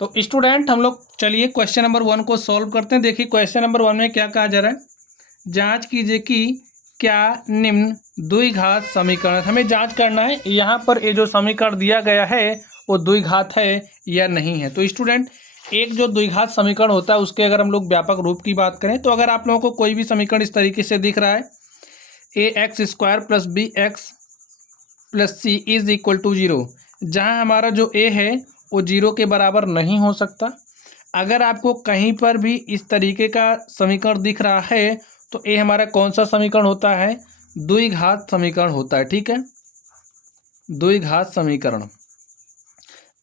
तो स्टूडेंट हम लोग चलिए क्वेश्चन नंबर 1 को सॉल्व करते हैं। देखिए क्वेश्चन नंबर 1 में क्या कहा जा रहा है। जांच कीजिए कि क्या निम्न द्विघात समीकरण, हमें जांच करना है यहाँ पर ये जो समीकरण दिया गया है वो द्विघात है या नहीं है। तो स्टूडेंट एक जो द्विघात समीकरण होता है उसके अगर हम लोग व्यापक रूप की बात करें तो अगर आप लोगों को कोई भी समीकरण इस तरीके से दिख रहा है, a x square plus b x plus c is equal to zero, जहाँ हमारा जो ए है वो जीरो के बराबर नहीं हो सकता। अगर आपको कहीं पर भी इस तरीके का समीकरण दिख रहा है तो ये हमारा कौन सा समीकरण होता है, द्विघात समीकरण होता है। ठीक है, द्विघात समीकरण।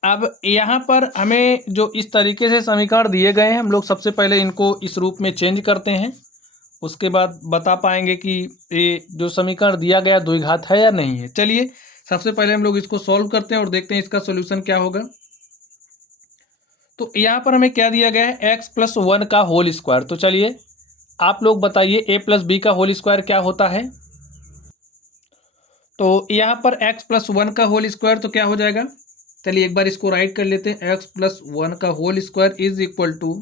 अब यहाँ पर हमें जो इस तरीके से समीकरण दिए गए हैं हम लोग सबसे पहले इनको इस रूप में चेंज करते हैं, उसके बाद बता पाएंगे कि ये जो समीकरण दिया गया द्विघात है या नहीं है। चलिए सबसे पहले हम लोग इसको सॉल्व करते हैं और देखते हैं इसका सॉल्यूशन क्या होगा। तो यहाँ पर हमें क्या दिया गया है, एक्स प्लस वन का होल स्क्वायर। तो चलिए आप लोग बताइए ए प्लस बी का होल स्क्वायर क्या होता है। तो यहाँ पर एक्स प्लस वन का होल स्क्वायर तो क्या हो जाएगा, चलिए एक बार इसको राइट कर लेते हैं। एक्स प्लस वन का whole square is equal to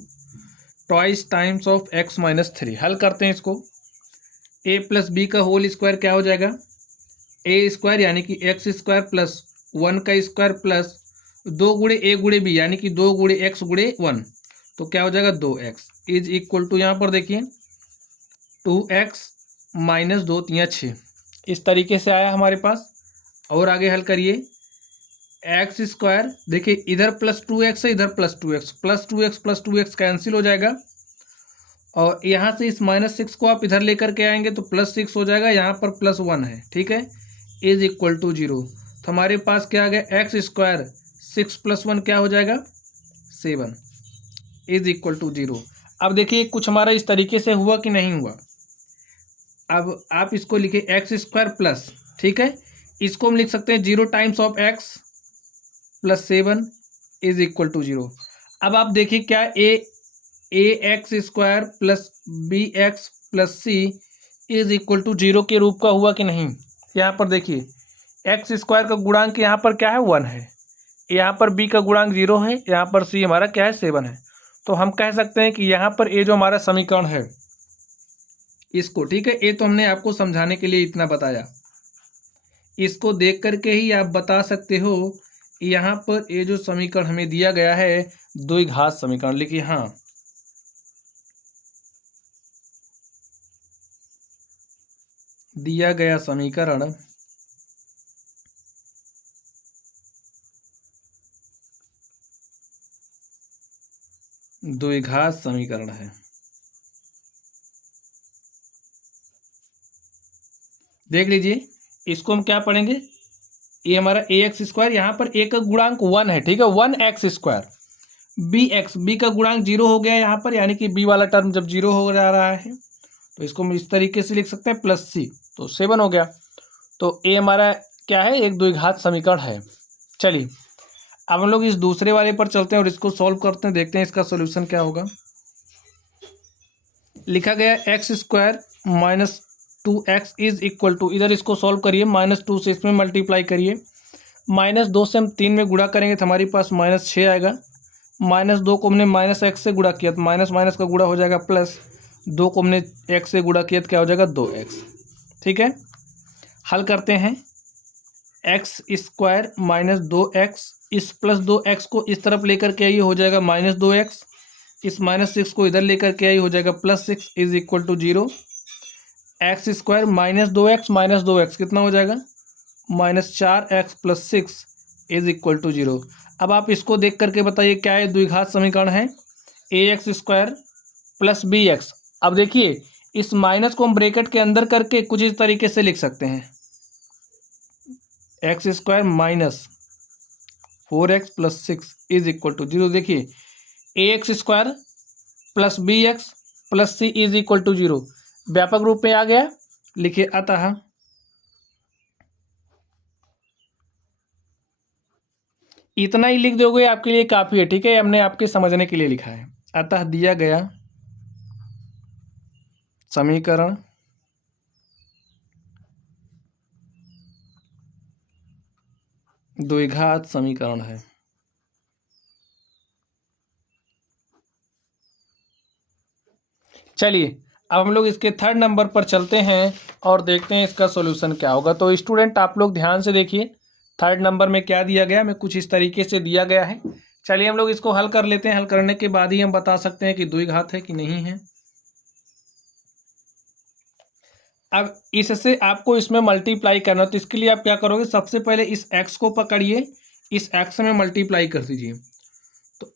twice times of x minus three. हल करते हैं इसको। ए प्लस बी का होल स्क्वायर क्या हो जाएगा, ए स्क्वायर यानी कि एक्स स्क्वायर प्लस वन का स्क्वायर प्लस दो गुणे ए गुणे बी यानी कि दो गुणे एक्स गुणे वन, तो क्या हो जाएगा दो एक्स इज इक्वल टू, यहाँ पर देखिए टू एक्स माइनस दो तिया छः, इस तरीके से आया हमारे पास। और आगे हल करिए, एक्स स्क्वायर देखिए इधर प्लस टू एक्स है इधर plus two x, plus two x cancel हो जाएगा और यहाँ से इस माइनस सिक्स को आप इधर लेकर के आएंगे तो प्लस सिक्स हो जाएगा, यहाँ पर प्लस वन है। ठीक है, इज इक्वल टू जीरो। तो हमारे पास क्या आ गया, x square six plus one क्या हो जाएगा seven is equal to zero. अब देखिए कुछ हमारा इस तरीके से हुआ कि नहीं हुआ। अब आप इसको लिखिए एक्स स्क्वायर प्लस, ठीक है, इसको हम लिख सकते हैं zero times of x plus seven is equal to zero. अब आप देखिए क्या a x square plus b x plus c is equal to zero के रूप का हुआ कि नहीं। यहाँ पर देखिए एक्स स्क्वायर का गुणांक यहाँ पर क्या है वन है, यहाँ पर बी का गुणांक जीरो है, यहाँ पर सी हमारा क्या है सेवन है। तो हम कह सकते हैं कि यहाँ पर ये जो हमारा समीकरण है इसको, ठीक है, ये तो हमने आपको समझाने के लिए इतना बताया, इसको देख करके ही आप बता सकते हो यहाँ पर ये जो समीकरण हमें दिया गया है द्विघात समीकरण। लिखिए हाँ, दिया गया समीकरण द्विघात समीकरण है। देख लीजिए इसको हम क्या पढ़ेंगे, ये हमारा ए एक्स स्क्वायर, यहाँ पर ए का गुणांक वन है, ठीक है, वन एक्स स्क्वायर, बी का गुणांक जीरो हो गया यहाँ पर, यानी कि बी वाला टर्म जब जीरो हो जा रहा है तो इसको हम इस तरीके से लिख सकते हैं प्लस सी, तो सेवन हो गया। तो ए हमारा क्या है, एक द्विघात समीकरण है। चलिए अब हम लोग इस दूसरे वाले पर चलते हैं और इसको सॉल्व करते हैं, देखते हैं इसका सोल्यूशन क्या होगा। लिखा गया x square minus two x is equal to, इधर इसको सॉल्व करिए, माइनस टू से इसमें मल्टीप्लाई करिए, माइनस दो से हम तीन में गुणा करेंगे तो हमारे पास माइनस छः आएगा, माइनस दो को हमने माइनस एक्स से गुणा किया तो माइनस माइनस का गुणा हो जाएगा प्लस, दो को हमने एक्स से गुणा किया तो क्या हो जाएगा दो एक्स। ठीक है, हल करते हैं, एक्स स्क्वायर माइनस दो एक्स, इस प्लस दो एक्स को इस तरफ लेकर के आइए हो जाएगा माइनस दो एक्स, इस माइनस सिक्स को इधर लेकर के आइए हो जाएगा plus six is equal to zero. X square minus दो एक्स कितना हो जाएगा, माइनस चार x plus six is equal to zero. अब आप इसको देख करके बताइए क्या ये द्विघात समीकरण है, a x square plus b x. अब देखिए इस माइनस को हम ब्रैकेट के अंदर करके कुछ इस तरीके से लिख सकते हैं, x square minus four x plus six is equal to zero. देखिए a x square plus b x plus c is equal to zero, व्यापक रूप में आ गया। लिखिए अतः इतना ही लिख दोगे आपके लिए काफ़ी है, ठीक है, हमने आपके समझने के लिए लिखा है। अतः दिया गया समीकरण द्विघात समीकरण है। चलिए अब हम लोग इसके थर्ड नंबर पर चलते हैं और देखते हैं इसका सॉल्यूशन क्या होगा। तो स्टूडेंट आप लोग ध्यान से देखिए थर्ड नंबर में क्या दिया गया, मैं कुछ इस तरीके से दिया गया है। चलिए हम लोग इसको हल कर लेते हैं, हल करने के बाद ही हम बता सकते हैं कि द्विघात है कि नहीं है। अब इससे आपको इसमें मल्टीप्लाई करना, तो इसके लिए आप क्या करोगे, सबसे पहले इस x को पकड़िए, इस x में मल्टीप्लाई कर दीजिए। तो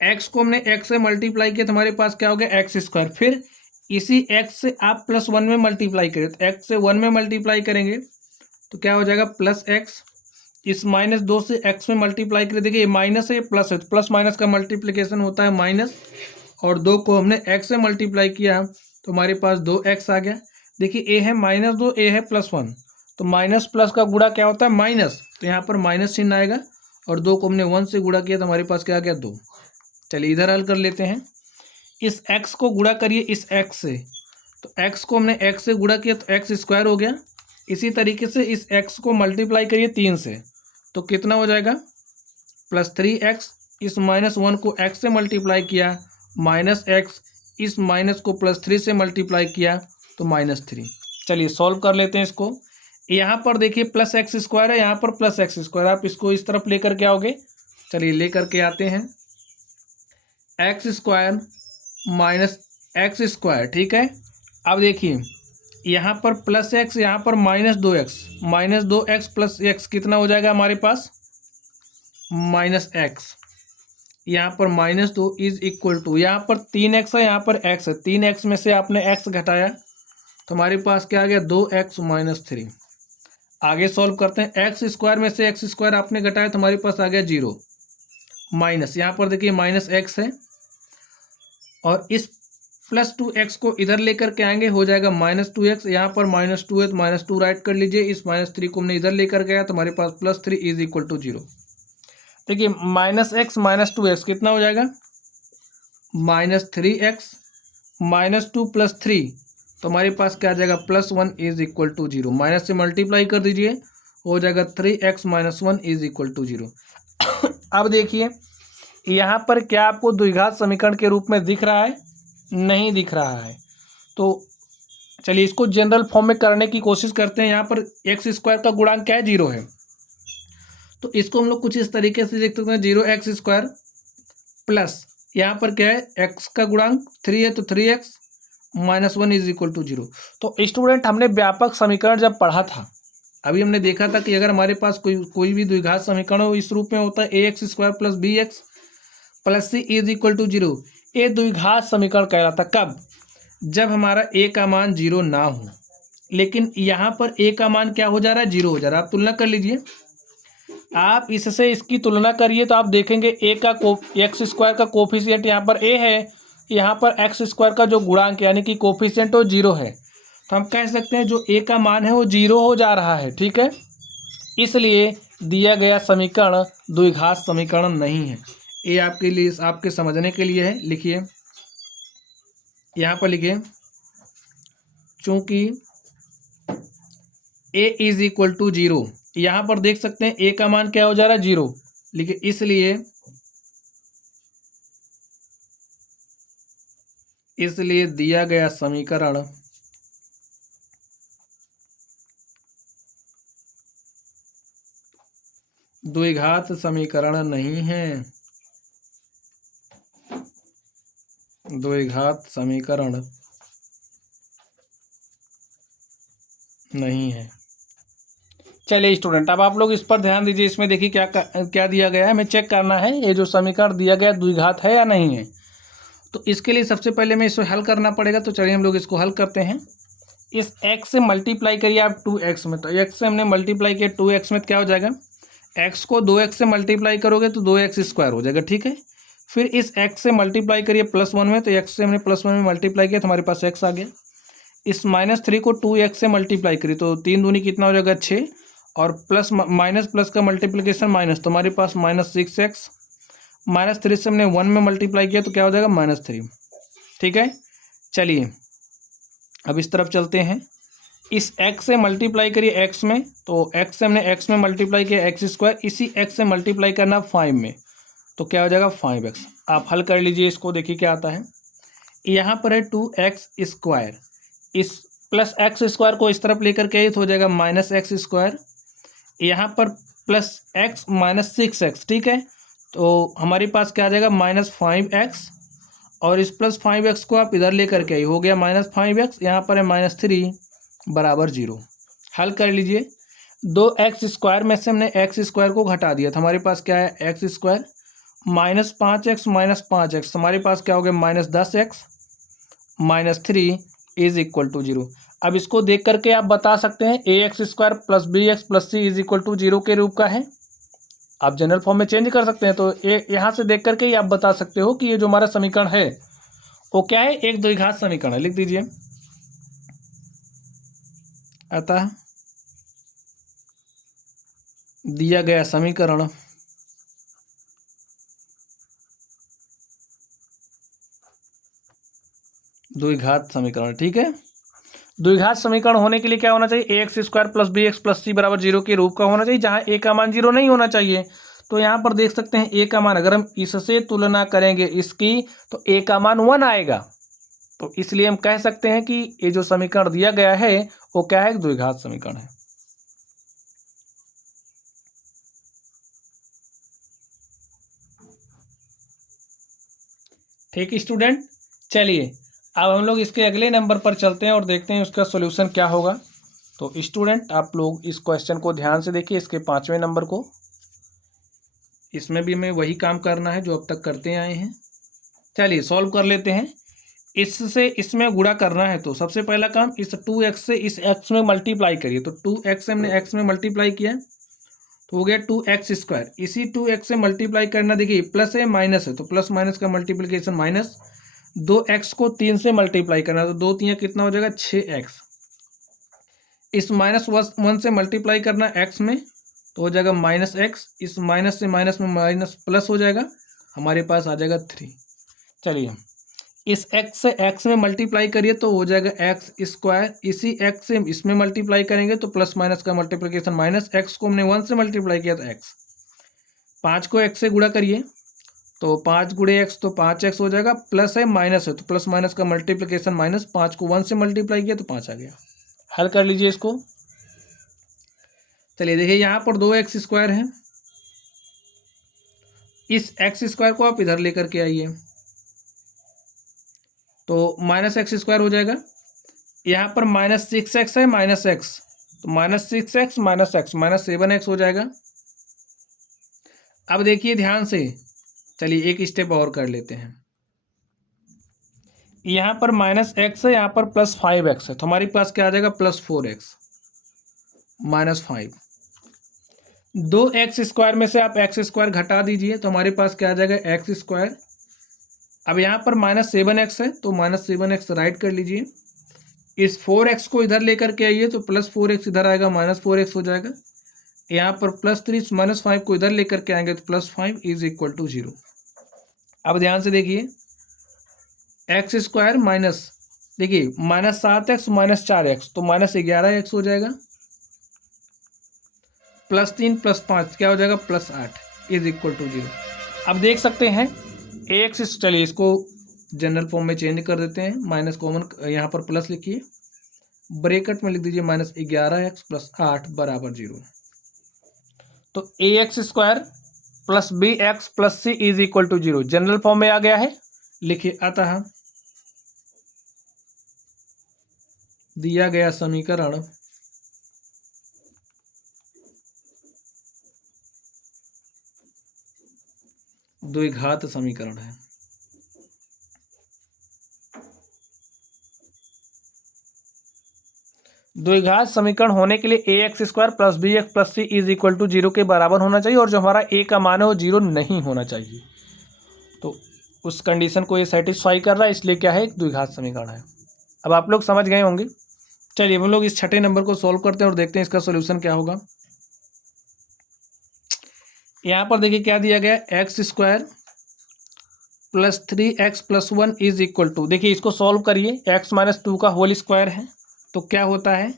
x को हमने x से मल्टीप्लाई किया तो हमारे पास क्या हो गया एक्स स्क्वायर। फिर इसी x से आप +1 में मल्टीप्लाई करें, तो x से 1 में मल्टीप्लाई करेंगे तो क्या हो जाएगा +x। इस -2 से x में मल्टीप्लाई करें, देखिए ये माइनस है ये प्लस है, तो प्लस माइनस का मल्टीप्लिकेशन होता है माइनस, और 2 को हमने x से मल्टीप्लाई किया तो हमारे पास 2x आ गया। देखिए a है -2, a है +1, तो माइनस प्लस का गुणा क्या होता है माइनस, तो यहाँ पर माइनस चिन्ह आएगा, और 2 को हमने 1 से गुणा किया तो हमारे पास क्या आ गया 2। चलिए इधर हल कर लेते हैं, इस x को गुणा करिए इस x से, तो x को हमने x से गुणा किया तो x स्क्वायर हो गया। इसी तरीके से इस x को मल्टीप्लाई करिए 3 से, तो कितना हो जाएगा +3x। इस -1 को x से मल्टीप्लाई किया -x, इस माइनस को +3 से मल्टीप्लाई किया तो -3। चलिए सॉल्व कर लेते हैं इसको। यहाँ पर देखिए +x² है, यहाँ पर +x², आप इसको इस तरफ लेकर के आओगे। चलिए लेकर के आते हैं, x² -x², ठीक है। अब देखिए यहाँ पर +x, यहाँ पर -2x, -2x + x कितना हो जाएगा हमारे पास -x। यहाँ पर -2 इज इक्वल टू, यहाँ पर 3x है, यहाँ पर x है, 3x में से आपने x घटाया तो हमारे पास क्या आ गया 2x - 3। आगे सॉल्व करते हैं, x² में से x² आपने घटाया तो हमारे पास आ गया 0, माइनस यहाँ पर देखिए -x है, और इस +2x को इधर लेकर के आएंगे हो जाएगा -2x, यहाँ पर -2 है तो -2 राइट कर लीजिए। इस -3 को हमने इधर लेकर गया तो हमारे पास +3 इज इक्वल टू 0। देखिए -x -2x कितना हो जाएगा -3x, -2 + 3 तो हमारे पास क्या आ जाएगा +1 इज इक्वल टू 0। माइनस से मल्टीप्लाई कर दीजिए हो जाएगा 3x - 1 इज इक्वल टू 0। अब देखिए यहाँ पर क्या आपको द्विघात समीकरण के रूप में दिख रहा है, नहीं दिख रहा है। तो चलिए इसको जनरल फॉर्म में करने की कोशिश करते हैं। यहाँ पर x² का गुणांक क्या है 0 है, तो इसको हम लोग कुछ इस तरीके से लिख सकते हैं 0x² प्लस यहाँ पर क्या है x का गुणांक 3 है तो 3x - 1 इज इक्वल टू 0। तो स्टूडेंट हमने व्यापक समीकरण जब पढ़ा था, अभी हमने देखा था कि अगर हमारे पास कोई भी द्विघात समीकरण हो इस रूप में होता है ax² + bx + c is equal to 0। ये द्विघात समीकरण कहलाता कब, जब हमारा a का मान 0 ना हो। लेकिन यहाँ पर a का मान क्या हो जा रहा है 0 हो जा रहा है। आप तुलना कर लीजिए, आप इससे इसकी तुलना करिए तो आप देखेंगे x² का कोफिशिएंट यहाँ पर a है, यहाँ पर x² का जो गुणांक यानी कि कोफिशिएंट वो 0 है, तो हम कह सकते हैं जो a का मान है वो 0 हो जा रहा है, ठीक है। इसलिए दिया गया समीकरण द्विघात समीकरण नहीं है। ये आपके लिए, आपके समझने के लिए है। लिखिए यहाँ पर लिखिए, चूंकि a इज इक्वल टू 0, यहाँ पर देख सकते हैं a का मान क्या हो जा रहा है 0, लिखिए इसलिए दिया गया समीकरण द्विघात समीकरण नहीं है, द्विघात समीकरण नहीं है। चलिए स्टूडेंट अब आप लोग इस पर ध्यान दीजिए, इसमें देखिए क्या दिया गया है, हमें चेक करना है ये जो समीकरण दिया गया द्विघात है या नहीं है। तो इसके लिए सबसे पहले हमें इसे हल करना पड़ेगा, तो चलिए हम लोग इसको हल करते हैं। इस x से मल्टीप्लाई करिए आप 2x में, तो x से हमने मल्टीप्लाई किया 2x में, क्या हो जाएगा x को 2x से मल्टीप्लाई करोगे तो 2x² हो जाएगा, ठीक है। फिर इस x से मल्टीप्लाई करिए +1 में, तो x से हमने +1 में मल्टीप्लाई किया तो हमारे पास x आ गया। इस -3 को 2x से मल्टीप्लाई करिए तो 3 दूनी कितना हो जाएगा 6, और प्लस माइनस प्लस का मल्टीप्लिकेशन माइनस, तो हमारे पास -6x, -3 से हमने 1 में मल्टीप्लाई किया तो क्या हो जाएगा -3, ठीक है। चलिए अब इस तरफ चलते हैं, इस x से मल्टीप्लाई करिए x में, तो x से हमने x में मल्टीप्लाई किया x², इसी x से मल्टीप्लाई करना 5 में, तो क्या हो जाएगा 5x। आप हल कर लीजिए इसको, देखिए क्या आता है। यहाँ पर है 2x², इस प्लस एक्स स्क्वायर को इस तरफ लेकर के तो हो जाएगा -x², यहाँ पर प्लस एक्स माइनस 6x, ठीक है। तो हमारे पास क्या आ जाएगा -5x, और इस +5x को आप इधर लेकर के हो गया -5x, यहाँ पर है -3 बराबर 0। हल कर लीजिए। 2x² में से हमने x² को घटा दिया तो हमारे पास क्या है x² -5x -5x, हमारे पास क्या हो गया -10x -3 = 0। अब इसको देख करके आप बता सकते हैं ax² + bx + c = 0 के रूप का है। आप जनरल फॉर्म में चेंज कर सकते हैं। तो यहाँ से देख करके ही आप बता सकते हो कि ये जो हमारा समीकरण है वो क्या है, एक द्विघात समीकरण है। लिख दीजिए। अतः दिया गया समीकरण द्विघात समीकरण, ठीक है। द्विघात समीकरण होने के लिए क्या होना चाहिए, ax² + bx + c = 0 के रूप का होना चाहिए, जहां a का मान 0 नहीं होना चाहिए। तो यहाँ पर देख सकते हैं a का मान, अगर हम इससे तुलना करेंगे इसकी तो a का मान 1 आएगा। तो इसलिए हम कह सकते हैं कि ये जो समीकरण दिया गया है वो क्या है, द्विघात समीकरण है। ठीक स्टूडेंट, चलिए अब हम लोग इसके अगले नंबर पर चलते हैं और देखते हैं उसका सॉल्यूशन क्या होगा। तो स्टूडेंट आप लोग इस क्वेश्चन को ध्यान से देखिए, इसके 5वें नंबर को। इसमें भी हमें वही काम करना है जो अब तक करते आए हैं। चलिए सॉल्व कर लेते हैं। इससे इसमें गुणा करना है तो सबसे पहला काम इस 2x से इस x में मल्टीप्लाई करिए। तो 2x से हमने x में मल्टीप्लाई किया तो हो गया 2x²। इसी 2x से मल्टीप्लाई करना, देखिए प्लस है माइनस है तो प्लस माइनस का मल्टीप्लिकेशन माइनस, 2x को 3 से मल्टीप्लाई करना तो 2 3 कितना हो जाएगा 6x। इस -1 से मल्टीप्लाई करना x में तो हो जाएगा -x, इस माइनस से माइनस में माइनस प्लस हो जाएगा, हमारे पास आ जाएगा 3। चलिए इस x से x में मल्टीप्लाई करिए तो हो जाएगा x²। इसी x से इसमें मल्टीप्लाई करेंगे तो प्लस माइनस का मल्टीप्लिकेशन माइनस, x को हमने 1 से मल्टीप्लाई किया तो x। 5 को x से गुणा करिए तो 5 × x तो 5x हो जाएगा, प्लस है माइनस है तो प्लस माइनस का मल्टीप्लिकेशन माइनस, 5 को 1 से मल्टीप्लाई किया तो 5 आ गया। हल कर लीजिए इसको। चलिए देखिए यहाँ पर 2x² है, इस x² को आप इधर लेकर के आइए तो -x² हो जाएगा। यहाँ पर -6x है -x, तो -6x -x -7x हो जाएगा। अब देखिए ध्यान से, चलिए एक स्टेप और कर लेते हैं। यहाँ पर -x है, यहाँ पर +5x है तो हमारे पास क्या आ जाएगा +4x -5। 2x² में से आप x² घटा दीजिए तो हमारे पास क्या आ जाएगा x²। अब यहाँ पर -7x है तो -7x राइट कर लीजिए। इस 4x को इधर लेकर के आइए तो +4x इधर आएगा, -4x हो जाएगा। यहाँ पर +3 -5 को इधर लेकर के आएंगे तो +5 = 0। अब ध्यान से देखिए x² माइनस, देखिए -7x -4x तो -11x हो जाएगा, +3 +5 क्या हो जाएगा +8 = 0। अब देख सकते हैं ax, चलिए इसको जनरल फॉर्म में चेंज कर देते हैं, माइनस कॉमन यहाँ पर प्लस लिखिए, ब्रैकेट में लिख दीजिए -11x + 8 = 0। तो ax² + bx + c = 0 general form में आ गया है। लिखिए अतः दिया गया समीकरण द्विघात समीकरण है। द्विघात समीकरण होने के लिए ax² + bx + c = 0 के बराबर होना चाहिए और जो हमारा a का मान है वो 0 नहीं होना चाहिए। तो उस कंडीशन को ये सेटिस्फाई कर रहा है, इसलिए क्या है, एक द्विघात समीकरण है। अब आप लोग समझ गए होंगे। चलिए हम लोग इस छठे नंबर को सॉल्व करते हैं और देखते हैं इसका सोल्यूशन क्या होगा। यहाँ पर देखिए क्या दिया गया, x² + 3x + 1 = देखिए इसको सॉल्व करिए, x - 2 का होल स्क्वायर है तो क्या होता है,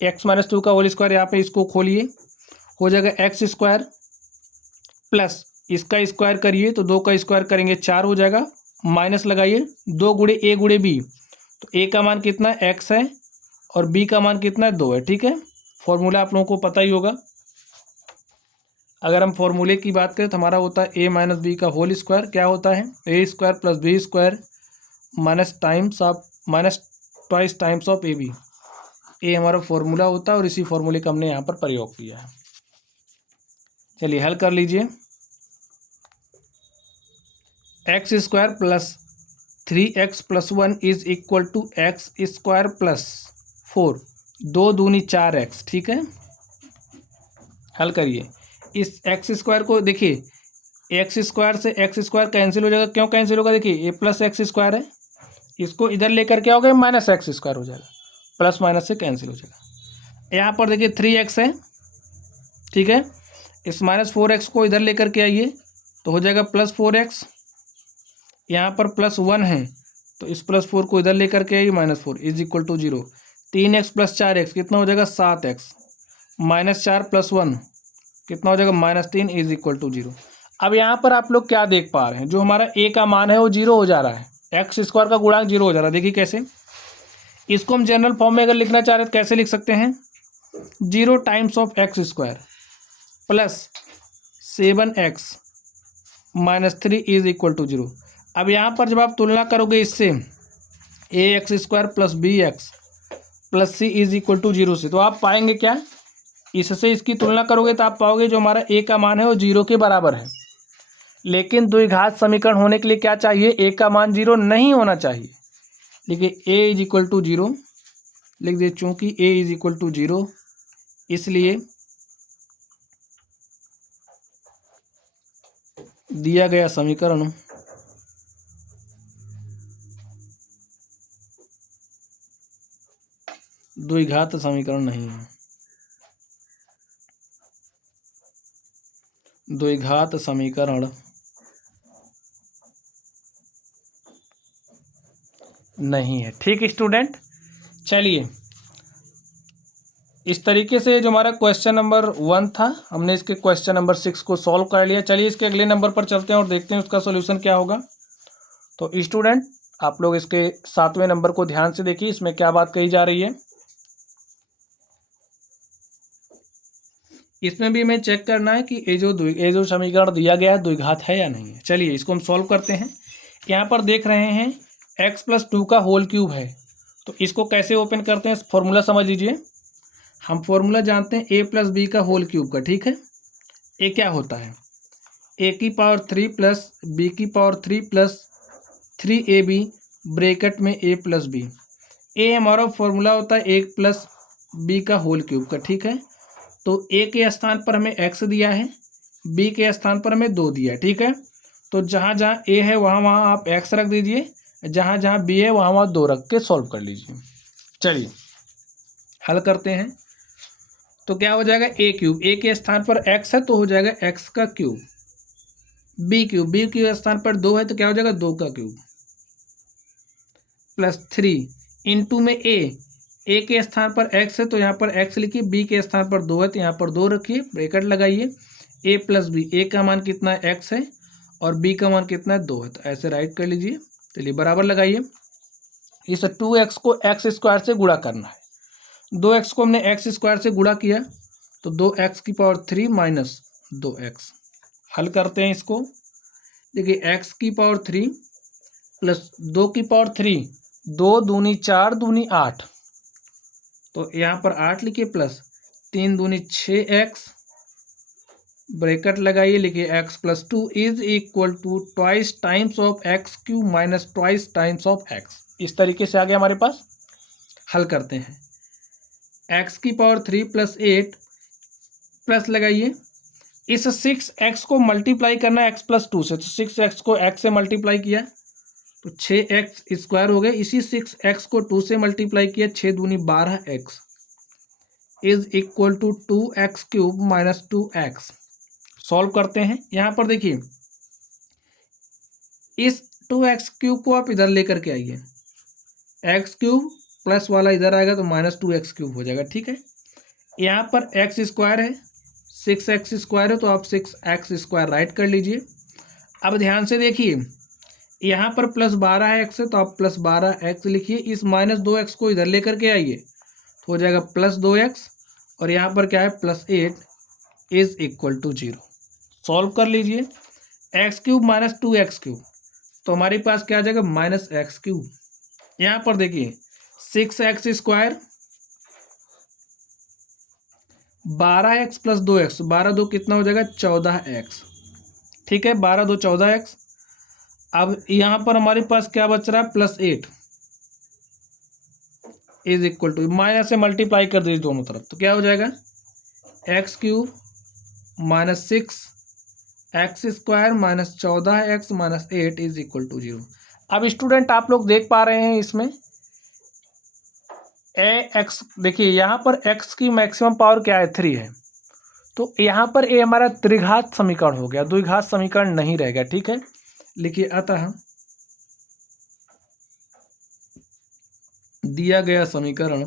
x - 2 का होल स्क्वायर, यहाँ पे इसको खोलिए हो जाएगा x² प्लस इसका स्क्वायर करिए तो 2 का स्क्वायर करेंगे 4 हो जाएगा, माइनस लगाइए, 2 गुणे ए गुणे बी, तो ए का मान कितना है एक्स है और बी का मान कितना है 2 है। ठीक है, फॉर्मूला आप लोगों को पता ही होगा। अगर हम फॉर्मूले की बात करें तो हमारा होता है ए माइनस बी का होल स्क्वायर, क्या होता है a square plus b square minus twice times of a b. ए हमारा फॉर्मूला होता है और इसी फॉर्मूले का हमने यहाँ पर प्रयोग किया है। चलिए हल कर लीजिए। X square plus 3x plus 1 is equal to x square plus 4, 2 दूनी 4x। ठीक है, हल करिए। इस एक्स स्क्वायर को देखिए, एक्स स्क्वायर से एक्स स्क्वायर कैंसिल हो जाएगा। क्यों कैंसिल होगा, देखिए ए प्लस एक्स स्क्वायर है, इसको इधर लेकर क्या हो गया माइनस एक्स स्क्वायर हो जाएगा, प्लस माइनस से कैंसिल हो जाएगा। यहाँ पर देखिए 3x है, ठीक है, इस माइनस 4x को इधर लेकर के आइए तो हो जाएगा प्लस 4x। यहाँ पर प्लस 1 है तो इस प्लस 4 को इधर लेकर के आइए, minus 4 is equal to 0। 3x plus 4x कितना हो जाएगा 7x, माइनस 4 प्लस 1 कितना हो जाएगा माइनस 3 इज इक्वल टू 0। अब यहाँ पर आप लोग क्या देख पा रहे हैं, जो हमारा a का मान है वो 0 हो जा रहा है, एक्स स्क्वायर का गुणांक 0 हो जा रहा है। देखिए कैसे, इसको हम जनरल फॉर्म में अगर लिखना चाह रहे हैं तो कैसे लिख सकते हैं, 0 times of x square plus 7x minus 3 is equal to 0। अब यहाँ पर जब आप तुलना करोगे इससे a x square plus b x plus c is equal to 0 से, तो आप पाएंगे क्या, इससे इसकी तुलना करोगे तो आप पाओगे जो हमारा ए का मान है वो 0 के बराबर है। लेकिन द्विघात समीकरण होने के लिए क्या चाहिए, ए का मान 0 नहीं होना चाहिए। देखिए ए इज इक्वल टू 0 लिख दिए, चूंकि ए इज इक्वल टू 0 इसलिए दिया गया समीकरण द्विघात समीकरण नहीं है। द्विघात समीकरण नहीं है। ठीक स्टूडेंट, चलिए इस तरीके से जो हमारा क्वेश्चन नंबर 1 था, हमने इसके क्वेश्चन नंबर 6 को सॉल्व कर लिया। चलिए इसके अगले नंबर पर चलते हैं और देखते हैं उसका सॉल्यूशन क्या होगा। तो स्टूडेंट आप लोग इसके 7वें नंबर को ध्यान से देखिए, इसमें क्या बात कही जा रही है। इसमें भी हमें चेक करना है कि ये जो समीकरण दिया गया है द्विघात है या नहीं है। चलिए इसको हम सॉल्व करते हैं। यहाँ पर देख रहे हैं x प्लस 2 का होल क्यूब है, तो इसको कैसे ओपन करते हैं, फॉर्मूला समझ लीजिए। हम फॉर्मूला जानते हैं a प्लस बी का होल क्यूब का। ठीक है, ए क्या होता है a की पावर 3 प्लस बी की पावर 3 प्लस 3ab ब्रैकेट में a प्लस बी। ए हमारा फॉर्मूला होता है 1 प्लस बी का होल क्यूब का। ठीक है, तो a के स्थान पर हमें x दिया है, b के स्थान पर हमें 2 दिया है। ठीक है, तो जहाँ जहाँ a है वहाँ वहाँ आप x रख दीजिए, जहाँ जहाँ b है वहाँ वहाँ 2 रख के सॉल्व कर लीजिए। चलिए हल करते हैं। तो क्या हो जाएगा a क्यूब, a के स्थान पर x है तो हो जाएगा x का क्यूब, b क्यूब, b के स्थान पर 2 है तो क्या हो जाएगा 2 का क्यूब, प्लस 3 इंटू में a के स्थान पर x है तो यहाँ पर x लिखिए, b के स्थान पर 2 है तो यहाँ पर 2 रखिए, ब्रैकेट लगाइए, a प्लस बी, a का मान कितना है x है और b का मान कितना है 2 है, तो ऐसे राइट कर लीजिए। चलिए बराबर लगाइए, इस 2x को x स्क्वायर से गुणा करना है। 2x को हमने x स्क्वायर से गुणा किया तो 2x की पावर 3 माइनस 2x। हल करते हैं इसको। देखिए x की पावर 3 प्लस 2 की पावर 3, 2 दूनी 4 दूनी 8, तो यहाँ पर 8 लिखिए, प्लस 3 दूनी 6x, ब्रैकेट लगाइए, लिखिए x plus 2 is equal to twice times of x cube minus twice times of x। इस तरीके से आ गया हमारे पास। हल करते हैं, x की पावर 3 प्लस 8 प्लस लगाइए, इस 6x को मल्टीप्लाई करना है x प्लस 2 से, तो 6x को x से मल्टीप्लाई किया तो 6x स्क्वायर हो गया, इसी 6x को 2 से मल्टीप्लाई किया, 6 दूनी 12x is equal to 2x cube minus 2x। Solve करते हैं। यहाँ पर देखिए इस 2x क्यूब को आप इधर लेकर के आइए, x क्यूब प्लस वाला इधर आएगा तो माइनस 2x क्यूब हो जाएगा। ठीक है, यहाँ पर x स्क्वायर है, 6x स्क्वायर है तो आप 6x स्क्वायर राइट कर लीजिए। अब ध्यान से देखिए यहाँ पर +12x है तो आप +12x लिखिए, इस -2x को इधर लेकर के आइए तो हो जाएगा +2x, और यहाँ पर क्या है +8 इज इक्वल टू 0। सॉल्व कर लीजिए, x³ - 2x³ तो हमारे पास क्या आ जाएगा -x³। यहाँ पर देखिए 6x² 12x + 2x, 12 2 कितना हो जाएगा 14x, ठीक है, 12 2 14x। अब यहाँ पर हमारे पास क्या बच रहा है +8 इज इक्वल टू, माइनस से मल्टीप्लाई कर दीजिए दोनों तरफ तो क्या हो जाएगा x³ - 6x² - 14x - 8 is equal to 0। अब स्टूडेंट आप लोग देख पा रहे हैं इसमें x, देखिए यहाँ पर x की मैक्सिमम पावर क्या है 3 है, तो यहाँ पर ये हमारा त्रिघात समीकरण हो गया, द्विघात समीकरण नहीं रहेगा, ठीक है। लिखिए अतः दिया गया समीकरण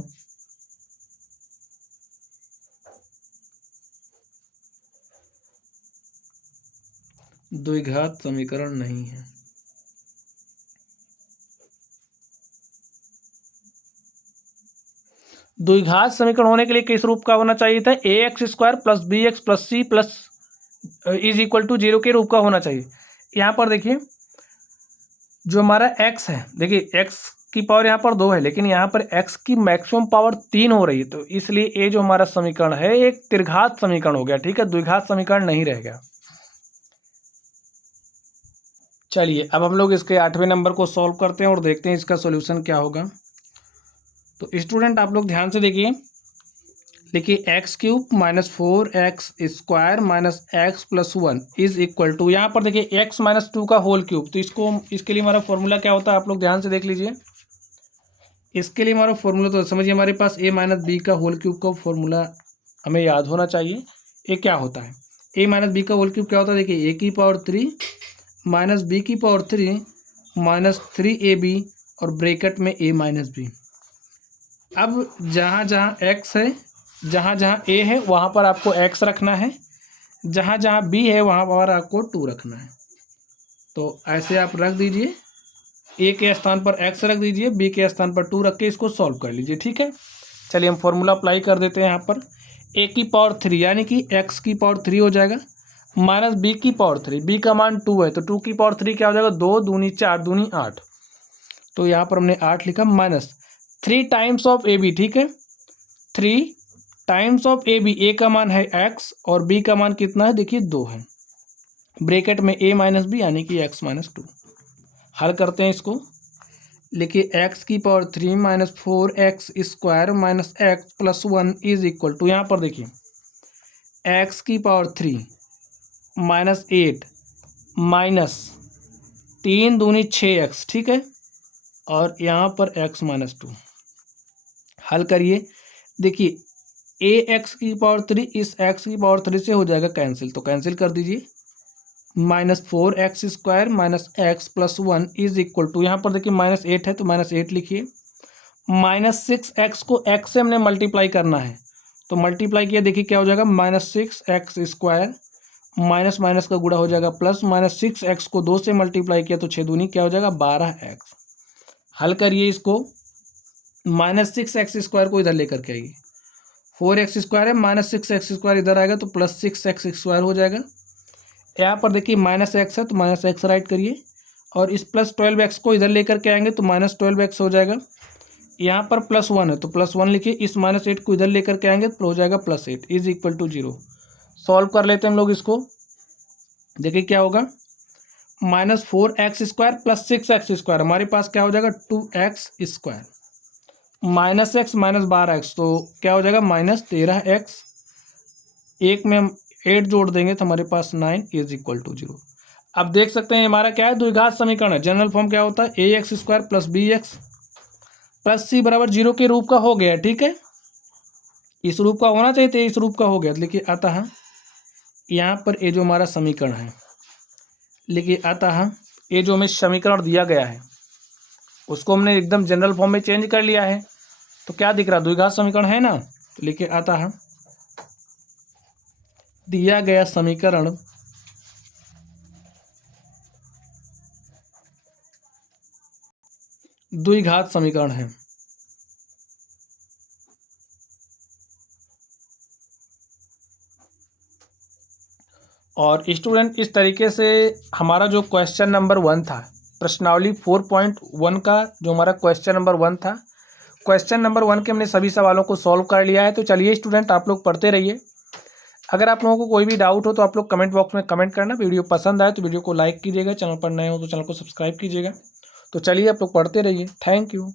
द्विघात समीकरण नहीं है। द्विघात समीकरण होने के लिए किस रूप का होना चाहिए था, ax² + bx + c plus is equal to 0 के रूप का होना चाहिए। यहाँ पर देखिए जो हमारा x है, देखिए x की पावर यहाँ पर 2 है, लेकिन यहाँ पर x की मैक्सिमम पावर 3 हो रही है, तो इसलिए ये जो हमारा समीकरण है एक त्रिघात समीकरण हो गया, ठीक है, द्विघात समीकरण नहीं रहेगा। चलिए अब हम लोग इसके 8वें नंबर को सॉल्व करते हैं और देखते हैं इसका सॉल्यूशन क्या होगा। तो स्टूडेंट आप लोग ध्यान से देखिए, देखिए x³ - 4x² - x + 1 is equal to, यहाँ पर देखिए x - 2 का होल क्यूब, तो इसके लिए हमारा फॉर्मूला क्या होता है आप लोग ध्यान से देख लीजिए। इसके लिए हमारा फॉर्मूला तो समझिए, हमारे पास a - b का होल क्यूब का फॉर्मूला हमें याद होना चाहिए। ये क्या होता है, a - b का होल क्यूब क्या होता है, देखिए a³ - b³ - 3ab और ब्रैकेट में a - b। अब जहाँ जहाँ x है, जहाँ जहाँ a है वहाँ पर आपको x रखना है, जहाँ जहाँ b है वहाँ पर आपको 2 रखना है। तो ऐसे आप रख दीजिए, a के स्थान पर x रख दीजिए, b के स्थान पर 2 रख के इसको सॉल्व कर लीजिए, ठीक है। चलिए हम फॉर्मूला अप्लाई कर देते हैं। यहाँ पर a³ यानी कि x³ हो जाएगा, माइनस b³, b का मान 2 है तो 2³ क्या हो जाएगा 2 दूनी 4 दूनी 8, तो यहाँ पर हमने 8 लिखा, माइनस 3 टाइम्स ऑफ ab, ठीक है, 3 टाइम्स ऑफ ab, a का मान है x और b का मान कितना है देखिए 2 है, ब्रैकेट में a - b यानी कि x - 2। हल करते हैं इसको, लिखिए x³ - 4x² - x + 1 is equal to, यहाँ पर देखिए x³ - 8 माइनस 3 दूनी 6x, ठीक है, और यहाँ पर x - 2। हल करिए, देखिए ax³ इस x³ से हो जाएगा कैंसिल, तो कैंसिल कर दीजिए, -4x² - x + 1 is equal to, यहाँ पर देखिए -8 है तो -8 लिखिए, -6x को x से हमने मल्टीप्लाई करना है तो मल्टीप्लाई किया, देखिए क्या हो जाएगा -6x², माइनस माइनस का गुणा हो जाएगा प्लस, -6x को 2 से मल्टीप्लाई किया तो 6 दूनी क्या हो जाएगा 12x। हल करिए इसको, -6x² को इधर लेकर के आइए, 4x² है, -6x² इधर आएगा तो +6x² हो जाएगा। यहाँ पर देखिए -x है तो -x राइट करिए, और इस +12x को इधर लेकर के आएंगे तो -12x हो जाएगा। यहाँ पर +1 है तो +1 लिखिए, इस -8 को इधर लेकर के आएंगे तो हो जाएगा +8 इज इक्वल टू 0। सॉल्व कर लेते हैं हम लोग इसको, देखिए क्या होगा, -4x² + 6x², हमारे पास क्या हो जाएगा 2x², -x -12x तो क्या हो जाएगा -13x, एक में हम 8 जोड़ देंगे तो हमारे पास 9 इज इक्वल टू 0। अब देख सकते हैं हमारा क्या है द्विघात समीकरण है, जनरल फॉर्म क्या होता है ax² + bx + c = 0 के रूप का हो गया, ठीक है, इस रूप का होना चाहिए था, इस रूप का हो गया। लिखिए अतः यहाँ पर ये जो हमारा समीकरण है, लिखिए अतः ये जो हमें समीकरण दिया गया है उसको हमने एकदम जनरल फॉर्म में चेंज कर लिया है, तो क्या दिख रहा द्विघात समीकरण है ना। तो लिखिए अतः दिया गया समीकरण द्विघात समीकरण है। और स्टूडेंट इस तरीके से हमारा जो क्वेश्चन नंबर 1 था, प्रश्नावली 4.1 का जो हमारा क्वेश्चन नंबर 1 था, क्वेश्चन नंबर 1 के हमने सभी सवालों को सॉल्व कर लिया है। तो चलिए स्टूडेंट आप लोग पढ़ते रहिए। अगर आप लोगों को कोई भी डाउट हो तो आप लोग कमेंट बॉक्स में कमेंट करना। वीडियो पसंद आए तो वीडियो को लाइक कीजिएगा, चैनल पर नए हो तो चैनल को सब्सक्राइब कीजिएगा। तो चलिए आप लोग पढ़ते रहिए। Thank you.